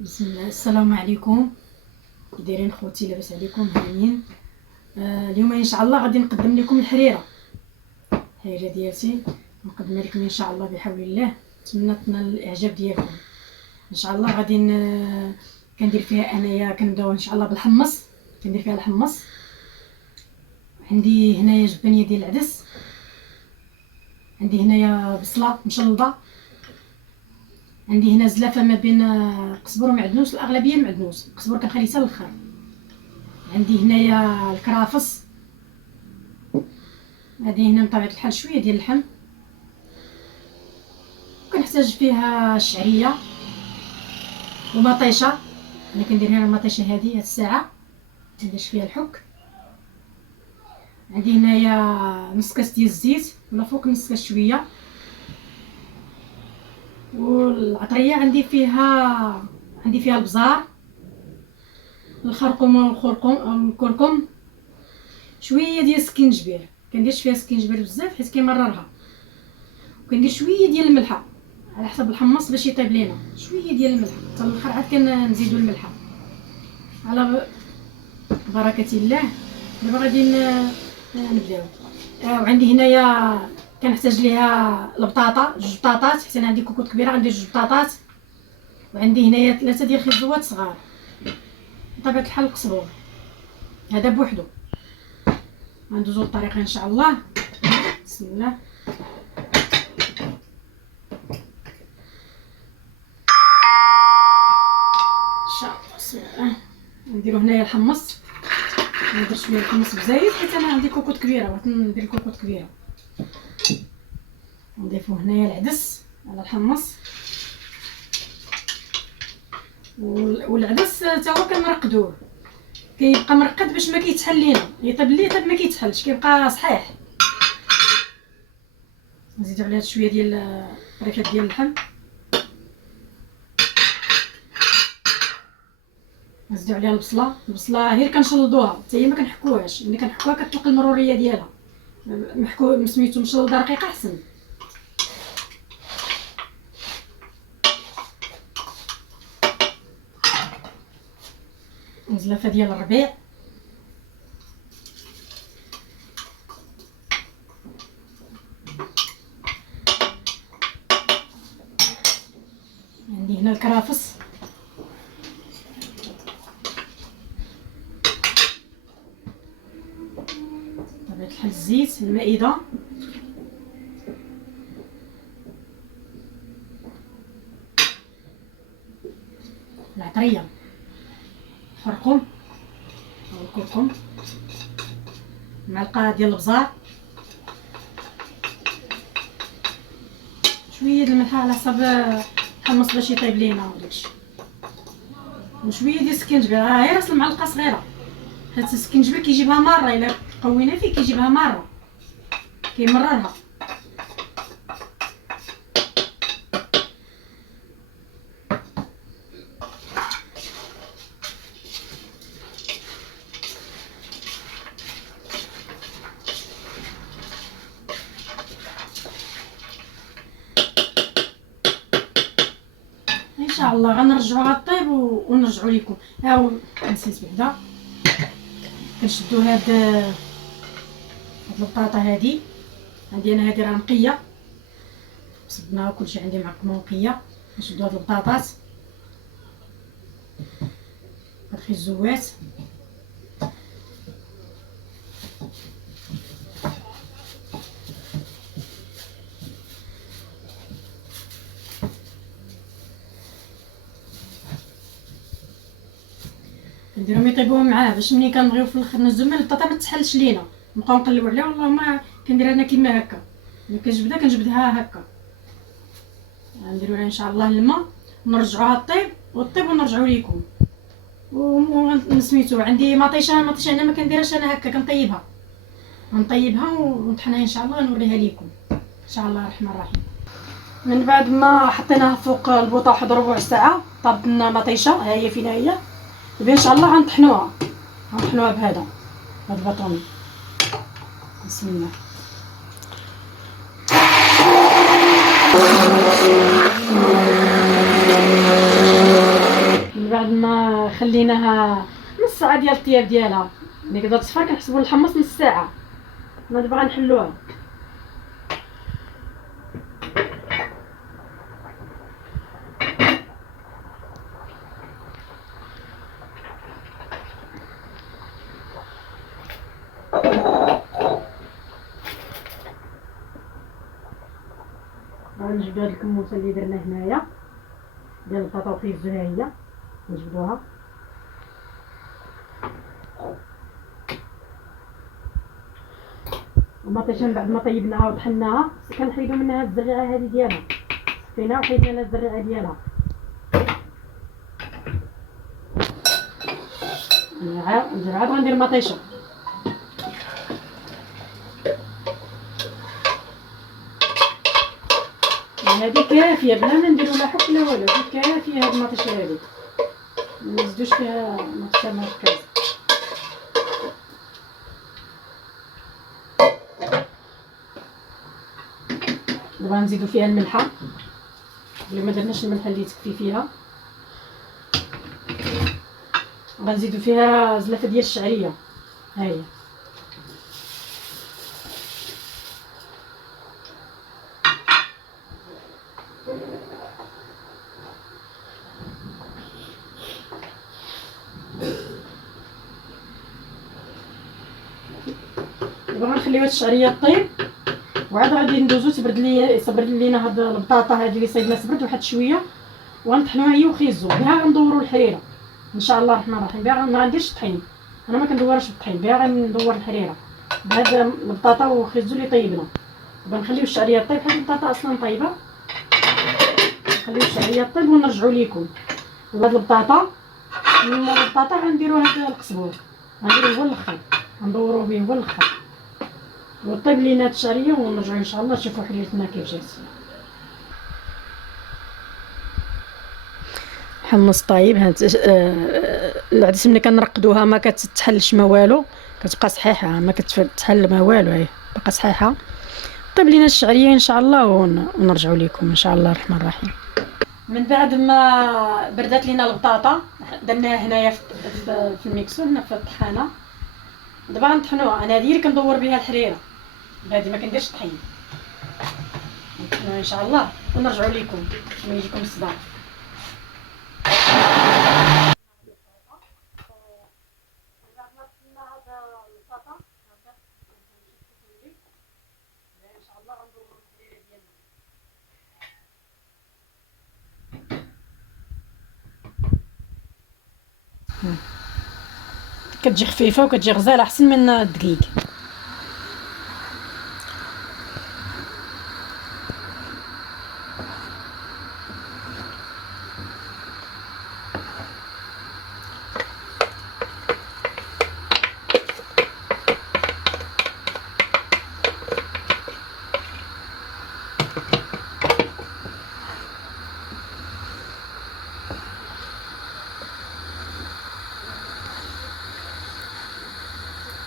بسم الله. السلام عليكم، كي دايرين خوتي؟ لاباس عليكم؟ هانيين. اليوم ان شاء الله غادي نقدم لكم الحريره ديالتي، نقدمها لكم ان شاء الله بحول الله. نتمنى تنال الاعجاب ديالكم ان شاء الله. غادي كندير فيها انايا، كنبداو ان شاء الله بالحمص. كندير فيها الحمص. عندي هنايا جبانيه ديال العدس، عندي هنايا بصله مشلضه، عندي هنا زلافه ما بين قزبر ومعدنوس، الاغلبيه معدنوس، القزبر كنخليه حتى الاخر. عندي هنايا الكرافس، هذه هنا بطبيعه الحال شويه ديال اللحم، وكنحتاج فيها الشعريه ومطيشه. انا كندير هنا المطيشه هذه الساعه نديرش فيها الحك. عندي هنايا نص كاس ديال الزيت ولا فوق نص كاس شويه، والعطريه عندي فيها البزار، الخرقوم والكركم، شويه ديال السكينجبير. كنديرش فيها السكينجبير بزاف حيت كيمررها، وكندير شويه ديال الملحه على حسب الحمص باش يطيب لينا. شويه ديال الملحه حتى الاخر عاد كنزيدو الملحه على بركه الله. دابا غادي نبداو. وعندي هنايا كنحتاج ليها البطاطا، 2 بطاطات، حيت انا عندي كوكوط كبيره غندير 2 بطاطات. وعندي هنايا 3 ديال الخيزوات صغار، بطبيعه الحال القزبور هذا بوحدو. غندوزو للطريقه ان شاء الله. بسم الله. بسم الله. نديرو هنايا الحمص، ندير شويه الحمص بزايد حيت انا عندي كوكوط كبيره، بغيت ندير كوكوط كبيره. نضيفو هنايا العدس على الحمص، والعدس تا هو كنرقدوه، كيبقى مرقد باش ما كيتحل لينا. يطيب ليه طيب ما كيتحلش، كيبقى صحيح. نزيدو عليها شويه ديال الريفات ديال اللحم، نزيدو عليها البصله غير كنشلضوها، حتى هي ما كنحكوهاش. ملي كنحكوها كتطلق المروريه ديالها. محكو سميتو مشلضه رقيقه احسن. زلافه ديال الربيع، عندي هنا الكرافس، طبيعة الحال الزيت، المائدة، العطرية، الخرقوم او الكركم، معلقه ديال البزار، شويه ديال الملح على حسب الحمص باش يطيب لينا وداكشي، وشويه ديال السكينجبير، غير راس المعلقه صغيره، حيت السكينجبير كيجيبها ماره، الا قوينا فيه كيجيبها ماره، كيمررها. ان شاء الله غنرجعوها طيب ونرجعوا لكم. ها نسيت بعدا، كنشدو هاد البطاطا هادي. عندي انا هادي راه نقيه، صبناها كلشي عندي معقمه ونقيه. كنشدو هاد البطاطات، هاد الخيزوات، كنديرهم يطيبوهم معاه باش ملي كنبغيو في الاخر نزو من البطاطا ما تحلش لينا، نبقاو نقلبوا عليها. والله ما كندير انا كيما هكا، ملي كنجبدها هكا. نديرو لها ان شاء الله الماء ونرجعوها طيب ونرجعوا لكم. سميتو عندي مطيشه انا ما كنديرهاش انا هكا، كنطيبها ونطحنها ان شاء الله نوريها لكم ان شاء الله الرحمن الرحيم. من بعد ما حطيناها فوق البوطه واحد ربع ساعه، طابت لنا مطيشه. ها هي فينا هي. دابا ان شاء الله غنطحنوها بهذا الباطوني. بسم الله. خليناها نص ساعه ديال الطياب ديالها. ملي كدا تصفر كنحسبوا الحمص نص ساعه. حنا دابا غنحلوها. غنجبدو هاد الكموسه اللي درنا هنايا ديال البطاطيز، ها هي نجبدوها. المطيشه من بعد ما طيبناها وطحناها كنحيدو منها هاد الزريعه هذه ديالها، صفيناها وحيدنا لها الزريعه ديالها. ندير عاد غندير مطيشه. هذه كافيه بلا ما نديرو لا حك لا والو، كافيه هاد المطيشه هذه، ما نزيدوش فيها مطيشه مركز. دابا نزيدو فيها الملحه اللي ما درناش الملحه اللي تكفي فيها. غنزيدو فيها زلافه ديال الشعريه، ها هي. دابا غنخليو هاد الشعريه طيب، وعاد غادي ندوزو صبر لينا هاد البطاطا هادي اللي صايبنا صبرت واحد شويه، وغنطحنوها هي وخيزو بها. غندورو الحريره ان شاء الله الرحمن الرحيم. بها ما غنديرش الطحين، انا ما كندورش بالطحين، بها غندور الحريره بهاد البطاطا وخيزو اللي طيبنا. دابا نخليو الشعريه طيب حيت البطاطا اصلا طيبه. نخليو الشعريه طيب ونرجعوا ليكم. وهاد البطاطا من مور البطاطا غنديرو هاد القزبور، غنديروه هو الاخر، غندوروه به هو الاخر وطيب لينا هاد الشعريه، ونرجعوا ان شاء الله نشوفوا حليتنا كيف جات. حمص طايب. هاد العدس ملي كنرقدوها ما كتتحلش ما والو، كتبقى صحيحه، ما كتحل ما والو، هي بقى صحيحه. طيب لينا الشعريه ان شاء الله ونرجعوا لكم ان شاء الله الرحمن الرحيم. من بعد ما بردات لينا البطاطا درناها هنايا في الميكسور هنا في الطحانه. دابا غنطحنوها. انا هذه اللي كندور بها الحريره، هذه ما كنديرش طحين. نطحنوها ان شاء الله ونرجعوا لكم ملي يجيكم الصداع. كتجي خفيفه وكتجي غزاله احسن من الدقيق.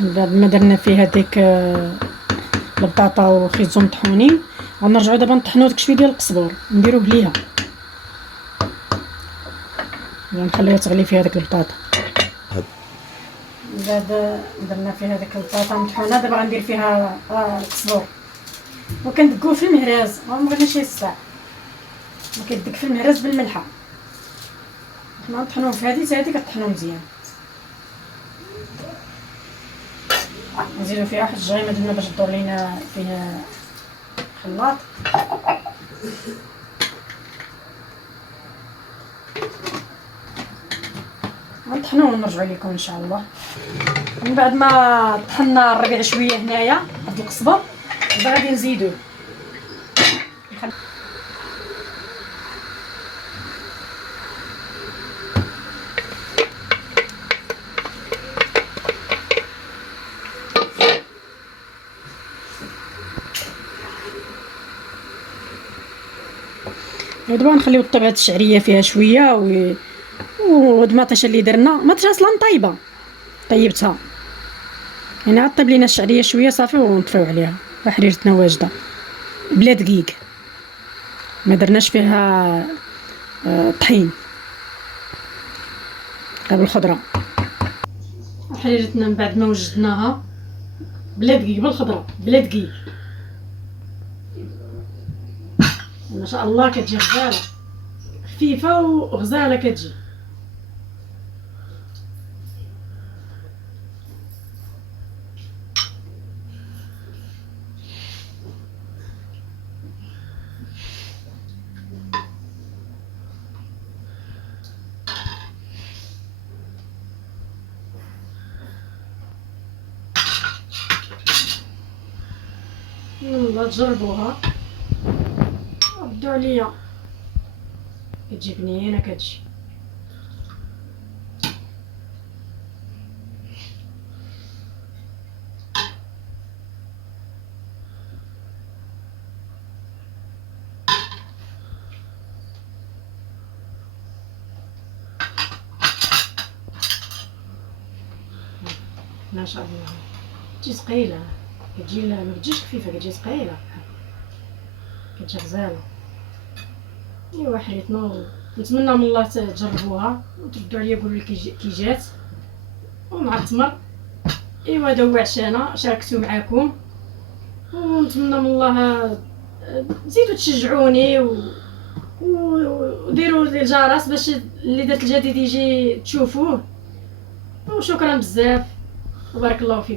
بعد ما درنا فيها ديك البطاطا وخيزو مطحونين، غنرجعو دابا نطحنو داك شويه ديال القزبور نديروه ليها، نخليها تغلي فيها ديك البطاطا. بعد درنا فيها ديك البطاطا مطحونه، دابا غندير فيها القزبور وكندقوه في المهراز. ما بغيناش يصدع، ما كيدق في المهراز بالملحه. حنا نطحنوه في هذه كطحنو مزيان. نزيدو فيها واحد الجغيمه ديالنا باش تدور لينا فيها خلاط. غنطحنوه ونرجعوا لكم ان شاء الله. من بعد ما طحنا الربيع شويه هنايا هاد القزبر، دابا غادي نزيدوه. دابا نخليو الطبعه الشعريه فيها شويه وهاد المطيشه اللي درنا مطيشه اصلا طيبه، طيبتها يعني عاد طيب لينا الشعريه شويه صافي ونطفيو عليها. حريرتنا واجده بلا دقيق، ما درناش فيها طحين. طيب الخضره حريرتنا من بعد ما وجدناها بلا دقيق بالخضره بلا دقيق، ما شاء الله كتجي غزاله خفيفه وغزاله كتجي. يلا تجربوها ردوا عليا، كتجي بنينه كتجي. ما شاء الله كتجي ثقيله، كتجي ما كتجيش خفيفه، كتجي ثقيله، كتجي غزاله. ايوا حريتنا، نتمنى من الله تجربوها وتردوا عليا قولوا لي كي جات. ومع التمر ايوا هذا هو عشانا، شاركتو معاكم، ونتمنى من الله زيدوا تشجعوني وديروا الجرس باش اللي درت الجديد يجي تشوفوه. وشكرا بزاف وبارك الله فيكم.